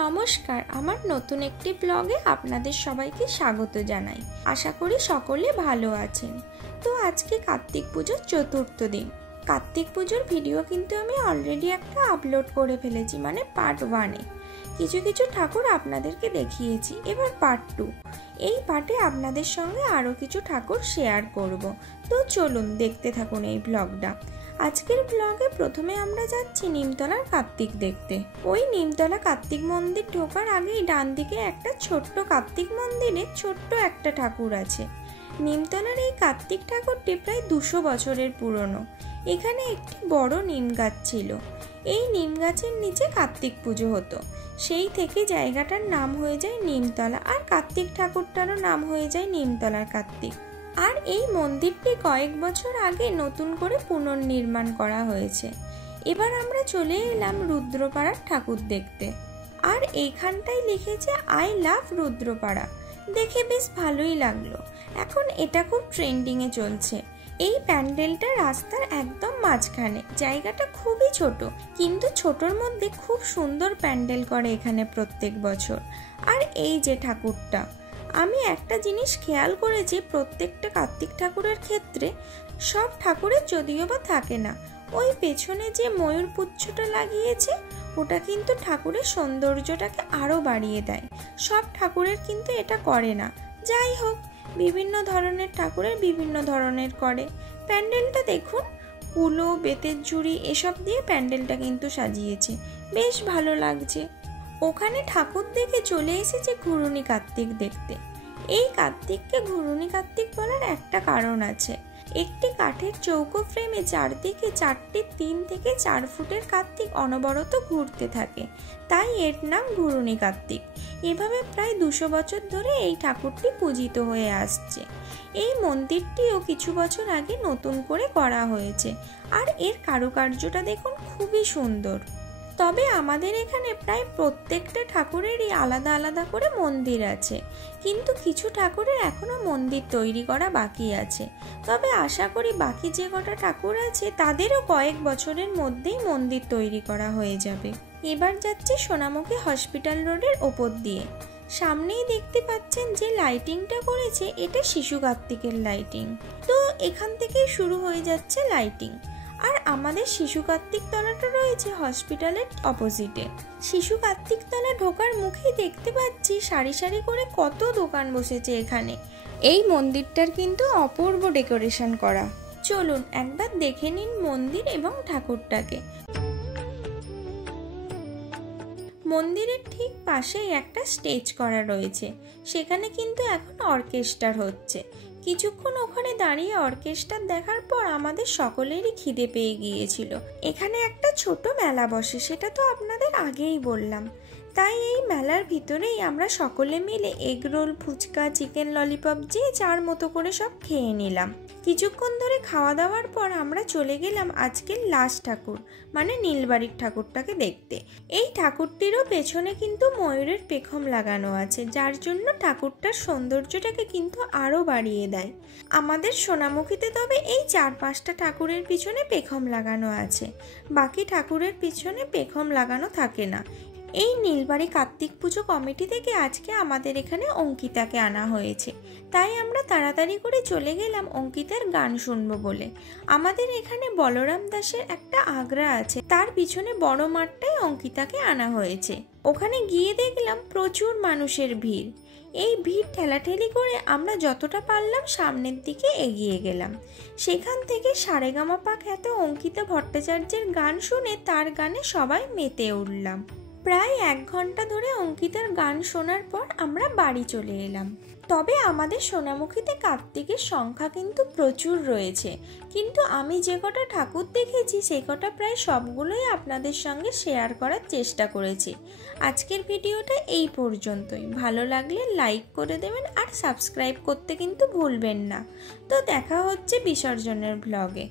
নমস্কার, আমার নতুন একটি ব্লগে আপনাদের সবাইকে স্বাগত জানাই। আশা করি সকলে ভালো আছেন। তো আজকে কার্তিক পুজোর চতুর্থ দিন। কার্তিক পুজোর ভিডিও কিন্তু আমি অলরেডি একটা আপলোড করে ফেলেছি, মানে পার্ট 1-এ কিছু কিছু ঠাকুর আপনাদেরকে দেখিয়েছি। এবার পার্ট 2, এই পার্টে আপনাদের সঙ্গে আরও কিছু ঠাকুর শেয়ার করব। তো চলুন দেখতে থাকুন এই ব্লগটা। আজকের ব্লগে প্রথমে আমরা যাচ্ছি নিমতলার কার্তিক দেখতে। ওই নিমতলা কার্তিক মন্দির ঢোকার আগেই ডান দিকে একটা ছোট্ট কার্তিক মন্দিরে ছোট্ট একটা ঠাকুর আছে। নিমতলার এই কার্তিক ঠাকুরটি প্রায় 200 বছরের পুরনো। এখানে একটি বড় নিম গাছ ছিল। এই নিম গাছের নিচে কার্তিক পুজো হতো। সেই থেকে জায়গাটার নাম হয়ে যায় নিমতলা, আর কার্তিক ঠাকুরটারও নাম হয়ে যায় নিমতলার কার্তিক। আর এই মন্দিরটি কয়েক বছর আগে নতুন করে পুনর্নির্মাণ করা হয়েছে। এবার আমরা চলে এলাম রুদ্রপাড়ার ঠাকুর দেখতে। আর এইখানটায় লিখেছে আই লাভ রুদ্রপাড়া, দেখে বেশ ভালোই লাগলো। এখন এটা খুব ট্রেন্ডিংয়ে চলছে। এই প্যান্ডেলটা রাস্তার একদম মাঝখানে, জায়গাটা খুবই ছোট, কিন্তু ছোটর মধ্যে খুব সুন্দর প্যান্ডেল করে এখানে প্রত্যেক বছর। আর এই যে ঠাকুরটা, আমি একটা জিনিস খেয়াল করেছি, প্রত্যেকটা কার্তিক ঠাকুরের ক্ষেত্রে সব ঠাকুরের যদিও বা থাকে না, ওই পেছনে যে ময়ূর পুচ্ছটা লাগিয়েছে ওটা কিন্তু ঠাকুরের সৌন্দর্যটাকে আরও বাড়িয়ে দেয়। সব ঠাকুরের কিন্তু এটা করে না। যাই হোক, বিভিন্ন ধরনের ঠাকুরের বিভিন্ন ধরনের করে। প্যান্ডেলটা দেখুন, কুলো, বেতের ঝুড়ি এসব দিয়ে প্যান্ডেলটা কিন্তু সাজিয়েছে, বেশ ভালো লাগছে। ওখানে ঠাকুর দেখে চলে এসেছে ঘুরুনি কার্তিক দেখতে। এই কার্তিককে ঘুরুনি কার্তিক বলার একটা কারণ আছে। একটি কাঠের চৌকো ফ্রেমে চারদিকে 4টি 3 থেকে 4 ফুটের কার্তিক অনবরত ঘুরতে থাকে, তাই এর নাম ঘুরুনি কার্তিক। এভাবে প্রায় 200 বছর ধরে এই ঠাকুরটি পূজিত হয়ে আসছে। এই মন্দিরটিও কিছু বছর আগে নতুন করে করা হয়েছে, আর এর কারুকার্যটা দেখুন, খুবই সুন্দর। তবে আমাদের এখানে প্রায় প্রত্যেকটা ঠাকুরেরই আলাদা আলাদা করে মন্দির আছে, কিন্তু কিছু ঠাকুরের এখনো মন্দির তৈরি করা বাকি আছে। তবে আশা করি বাকি যে কটা ঠাকুর আছে তাদেরও কয়েক বছরের মধ্যেই মন্দির তৈরি করা হয়ে যাবে। এবার যাচ্ছি সোনামুখী হসপিটাল রোডের ওপর দিয়ে। সামনেই দেখতে পাচ্ছেন যে লাইটিংটা করেছে, এটা শিশু কার্তিকের লাইটিং। তো এখান থেকেই শুরু হয়ে যাচ্ছে লাইটিং। আর আমাদের শিশু কার্তিক তলাটা রয়েছে হসপিটালের অপোজিটে। শিশু কার্তিক তলা ঢোকার মুখেই দেখতে পাচ্ছি সারি সারি করে কত দোকান বসেছে এখানে। এই মন্দিরটার কিন্তু অপূর্ব ডেকোরেশন করা। চলুন একবার দেখে নিন মন্দির এবং ঠাকুরটাকে। মন্দিরের ঠিক পাশেই একটা স্টেজ করা রয়েছে, সেখানে কিন্তু এখন অর্কেস্ট্রার হচ্ছে। কিছুক্ষণ ওখানে দাঁড়িয়ে অর্কেস্ট্রা দেখার পর আমাদের সকলেরই খিদে পেয়ে গিয়েছিল। এখানে একটা ছোট মেলা বসে, সেটা তো আপনাদের আগেই বললাম। তাই এই মেলার ভিতরেই আমরা সকলে মিলে egg roll, fuchka, chicken lollipop যে যার মতো করে সব খেয়ে নিলাম। কিছুক্ষণ ধরে খাওয়া দাওয়ার পর আমরা চলে গেলাম আজকের লাস্ট ঠাকুর, মানে নীলবাড়ির ঠাকুরটাকে দেখতে। এই ঠাকুরটিরও পেছনে কিন্তু ময়ূরের পেখম লাগানো আছে, যার জন্য ঠাকুরটার সৌন্দর্যটাকে কিন্তু আরও বাড়িয়ে দেয়। আমাদের সোনামুখীতে তবে এই 4-5টা ঠাকুরের পিছনে পেখম লাগানো আছে, বাকি ঠাকুরের পিছনে পেখম লাগানো থাকে না। এই নীলবাড়ি কার্তিক পুজো কমিটি থেকে আজকে আমাদের এখানে অঙ্কিতাকে আনা হয়েছে, তাই আমরা তাড়াতাড়ি করে চলে গেলাম অঙ্কিতার গান শুনবো বলে। আমাদের এখানে বলরাম দাসের একটা আগ্রা আছে, তার পিছনে বড় মাঠটায় অঙ্কিতাকে আনা হয়েছে। ওখানে গিয়ে দেখলাম প্রচুর মানুষের ভিড়। এই ভিড় ঠেলাঠেলি করে আমরা যতটা পারলাম সামনের দিকে এগিয়ে গেলাম। সেখান থেকে সারেগামাপা খ্যাত অঙ্কিতা ভট্টাচার্যের গান শুনে তার গানে সবাই মেতে উঠলাম। প্রায় 1 ঘন্টা ধরে অঙ্কিতার গান শোনার পর আমরা বাড়ি চলে এলাম। তবে আমাদের সোনামুখীতে কার্তিকের সংখ্যা কিন্তু প্রচুর রয়েছে, কিন্তু আমি যে কটা ঠাকুর দেখেছি সেই কটা প্রায় সবগুলোই আপনাদের সঙ্গে শেয়ার করার চেষ্টা করেছি। আজকের ভিডিওটা এই পর্যন্তই। ভালো লাগলে লাইক করে দেবেন, আর সাবস্ক্রাইব করতে কিন্তু ভুলবেন না। তো দেখা হচ্ছে বিসর্জনের ব্লগে।